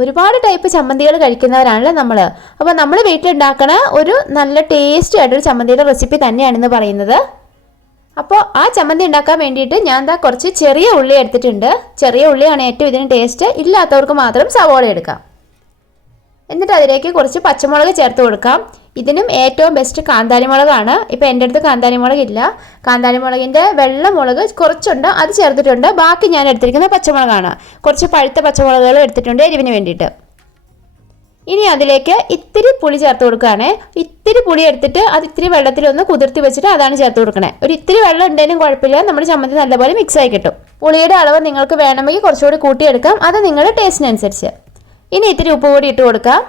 ഒരുപാട് ടൈപ്പ് ചമ്മന്തികൾ കഴിക്കുന്നവരാണല്ലോ നമ്മൾ. അപ്പോൾ നമ്മൾ വീട്ടിലുണ്ടാക്കണ ഒരു നല്ല ടേസ്റ്റി ആയിട്ടൊരു ചമ്മന്തിയുടെ റെസിപ്പി തന്നെയാണെന്ന് പറയുന്നത്. അപ്പോൾ ആ ചമ്മന്തി ഉണ്ടാക്കാൻ വേണ്ടിയിട്ട് ഞാൻ കുറച്ച് ചെറിയ ഉള്ളി എടുത്തിട്ടുണ്ട്. ചെറിയ ഉള്ളിയാണ് ഏറ്റവും ഇതിന് ടേസ്റ്റ്. ഇല്ലാത്തവർക്ക് മാത്രം സവോള എടുക്കാം. എന്നിട്ട് അതിലേക്ക് കുറച്ച് പച്ചമുളക് ചേർത്ത് കൊടുക്കാം. ഇതിനും ഏറ്റവും ബെസ്റ്റ് കാന്താരി മുളകാണ്. ഇപ്പോൾ എൻ്റെ അടുത്ത് കാന്താരി മുളകില്ല. കാന്താരി മുളകിൻ്റെ വെള്ള മുളക് കുറച്ചുണ്ട്, അത് ചേർത്തിട്ടുണ്ട്. ബാക്കി ഞാൻ എടുത്തിരിക്കുന്നത് പച്ചമുളകാണ്. കുറച്ച് പഴുത്ത പച്ചമുളകുകൾ എടുത്തിട്ടുണ്ട് എരിവിന് വേണ്ടിയിട്ട്. ഇനി അതിലേക്ക് ഇത്തിരി പുളി ചേർത്ത് കൊടുക്കുകയാണ്. ഇത്തിരി പുളി എടുത്തിട്ട് അത് ഇത്തിരി വെള്ളത്തിലൊന്ന് കുതിർത്തി വെച്ചിട്ട് അതാണ് ചേർത്ത് കൊടുക്കണേ. ഒരു ഇത്തിരി വെള്ളം ഉണ്ടെങ്കിലും കുഴപ്പമില്ല, നമ്മുടെ ചമ്മന്തി നല്ലപോലെ മിക്സ് ആയി കിട്ടും. പുളിയുടെ അളവ് നിങ്ങൾക്ക് വേണമെങ്കിൽ കുറച്ചുകൂടി കൂട്ടിയെടുക്കാം, അത് നിങ്ങളുടെ ടേസ്റ്റിനനുസരിച്ച്. ഇനി ഇത്തിരി ഉപ്പ് കൂടി ഇട്ട് കൊടുക്കാം.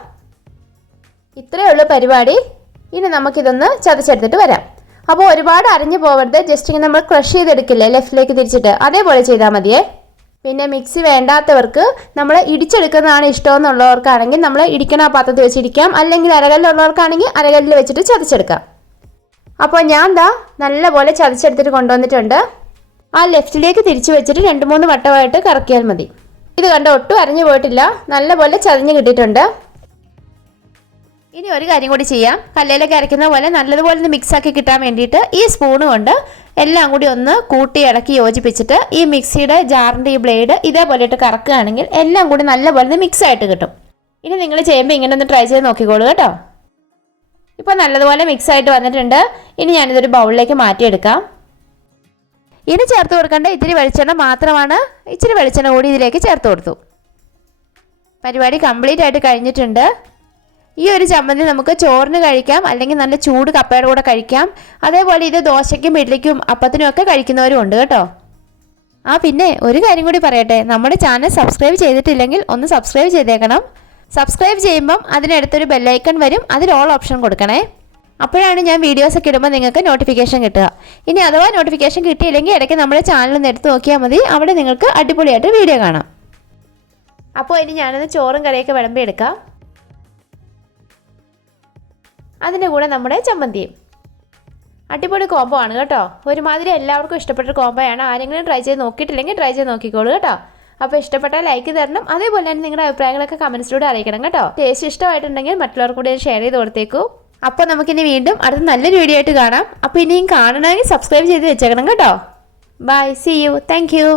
ഇത്രയേ ഉള്ളൂ പരിപാടി. ഇനി നമുക്കിതൊന്ന് ചതച്ചെടുത്തിട്ട് വരാം. അപ്പോൾ ഒരുപാട് അരിഞ്ഞു പോകരുത്, ജസ്റ്റ് ഇങ്ങനെ നമ്മൾ ക്രഷ് ചെയ്തെടുക്കില്ലേ ലെഫ്റ്റിലേക്ക് തിരിച്ചിട്ട്, അതേപോലെ ചെയ്താൽ മതിയേ. പിന്നെ മിക്സി വേണ്ടാത്തവർക്ക് നമ്മൾ ഇടിച്ചെടുക്കുന്നതാണ് ഇഷ്ടമെന്നുള്ളവർക്കാണെങ്കിൽ നമ്മൾ ഇടിക്കണ ആ പാത്രത്തിൽ വെച്ച് ഇടിക്കാം, അല്ലെങ്കിൽ അരകല്ലുള്ളവർക്കാണെങ്കിൽ അരകല്ലിൽ വെച്ചിട്ട് ചതച്ചെടുക്കാം. അപ്പോൾ ഞാൻ നല്ലപോലെ ചതച്ചെടുത്തിട്ട് കൊണ്ടുവന്നിട്ടുണ്ട്. ആ ലെഫ്റ്റിലേക്ക് തിരിച്ച് വെച്ചിട്ട് 2-3 വട്ടമായിട്ട് കറക്കിയാൽ മതി. ഇത് കണ്ട ഒട്ടും അരഞ്ഞു പോയിട്ടില്ല, നല്ലപോലെ ചതഞ്ഞ് കിട്ടിയിട്ടുണ്ട്. ഇനി ഒരു കാര്യം കൂടി ചെയ്യാം. കല്ലിലൊക്കെ അരയ്ക്കുന്ന പോലെ നല്ലതുപോലെ ഒന്ന് മിക്സാക്കി കിട്ടാൻ വേണ്ടിയിട്ട് ഈ സ്പൂണ് കൊണ്ട് എല്ലാം കൂടി ഒന്ന് കൂട്ടി ഇളക്കി യോജിപ്പിച്ചിട്ട് ഈ മിക്സിയുടെ ജാറിൻ്റെ ഈ ബ്ലേഡ് ഇതേപോലെ ഇട്ട് കറക്കുകയാണെങ്കിൽ എല്ലാം കൂടി നല്ലപോലെ മിക്സ് ആയിട്ട് കിട്ടും. ഇനി നിങ്ങൾ ചെയ്യുമ്പോൾ ഇങ്ങനെ ഒന്ന് ട്രൈ ചെയ്ത് നോക്കിക്കോളൂ കേട്ടോ. ഇപ്പോൾ നല്ലതുപോലെ മിക്സ് ആയിട്ട് വന്നിട്ടുണ്ട്. ഇനി ഞാനിതൊരു ബൗളിലേക്ക് മാറ്റിയെടുക്കാം. ഇനി ചേർത്ത് കൊടുക്കേണ്ട ഇത്തിരി വെളിച്ചെണ്ണ മാത്രമാണ്. ഇച്ചിരി വെളിച്ചെണ്ണ കൂടി ഇതിലേക്ക് ചേർത്ത് കൊടുത്തു. പരിപാടി കംപ്ലീറ്റ് ആയിട്ട് കഴിഞ്ഞിട്ടുണ്ട്. ഈ ഒരു ചമ്മന്തി നമുക്ക് ചോറിന് കഴിക്കാം, അല്ലെങ്കിൽ നല്ല ചൂട് കപ്പയുടെ കൂടെ കഴിക്കാം. അതേപോലെ ഇത് ദോശയ്ക്കും ഇഡ്ഡലിക്കും അപ്പത്തിനും ഒക്കെ കഴിക്കുന്നവരും ഉണ്ട് കേട്ടോ. പിന്നെ ഒരു കാര്യം കൂടി പറയട്ടെ, നമ്മുടെ ചാനൽ സബ്സ്ക്രൈബ് ചെയ്തിട്ടില്ലെങ്കിൽ ഒന്ന് സബ്സ്ക്രൈബ് ചെയ്തേക്കണം. സബ്സ്ക്രൈബ് ചെയ്യുമ്പം അതിനടുത്തൊരു ബെല്ലൈക്കൺ വരും, അതിൽ ഓൾ ഓപ്ഷൻ കൊടുക്കണേ. അപ്പോഴാണ് ഞാൻ വീഡിയോസൊക്കെ ഇടുമ്പോൾ നിങ്ങൾക്ക് നോട്ടിഫിക്കേഷൻ കിട്ടുക. ഇനി അഥവാ നോട്ടിഫിക്കേഷൻ കിട്ടിയില്ലെങ്കിൽ ഇടയ്ക്ക് നമ്മുടെ ചാനലൊന്ന് എടുത്ത് നോക്കിയാൽ മതി, അവിടെ നിങ്ങൾക്ക് അടിപൊളിയായിട്ട് വീഡിയോ കാണാം. അപ്പോൾ ഇനി ഞാനൊന്ന് ചോറും കറിയൊക്കെ വിളമ്പി എടുക്കാം. അതിൻ്റെ കൂടെ നമ്മുടെ ചമ്മന്തിയും. അടിപൊളി കോംബോ ആണ് കേട്ടോ. ഒരുമാതിരി എല്ലാവർക്കും ഇഷ്ടപ്പെട്ടൊരു കോംബോയാണ്. ആരെങ്കിലും ട്രൈ ചെയ്ത് നോക്കിയിട്ടില്ലെങ്കിൽ ട്രൈ ചെയ്ത് നോക്കിക്കോളൂ കേട്ടോ. അപ്പോൾ ഇഷ്ടപ്പെട്ടാൽ ലൈക്ക് തരണം. അതേപോലെ തന്നെ നിങ്ങളുടെ അഭിപ്രായങ്ങളൊക്കെ കമൻസിലൂടെ അറിയിക്കണം കേട്ടോ. ടേസ്റ്റ് ഇഷ്ടമായിട്ടുണ്ടെങ്കിൽ മറ്റുള്ളവർക്ക് കൂടി ഷെയർ ചെയ്ത് കൊടുത്തേക്കൂ. അപ്പോൾ നമുക്കിനി വീണ്ടും അടുത്ത നല്ലൊരു വീഡിയോ ആയിട്ട് കാണാം. അപ്പോൾ ഇനിയും കാണണമെങ്കിൽ സബ്സ്ക്രൈബ് ചെയ്ത് വെച്ചേക്കണം കേട്ടോ. Bye, see you, thank U.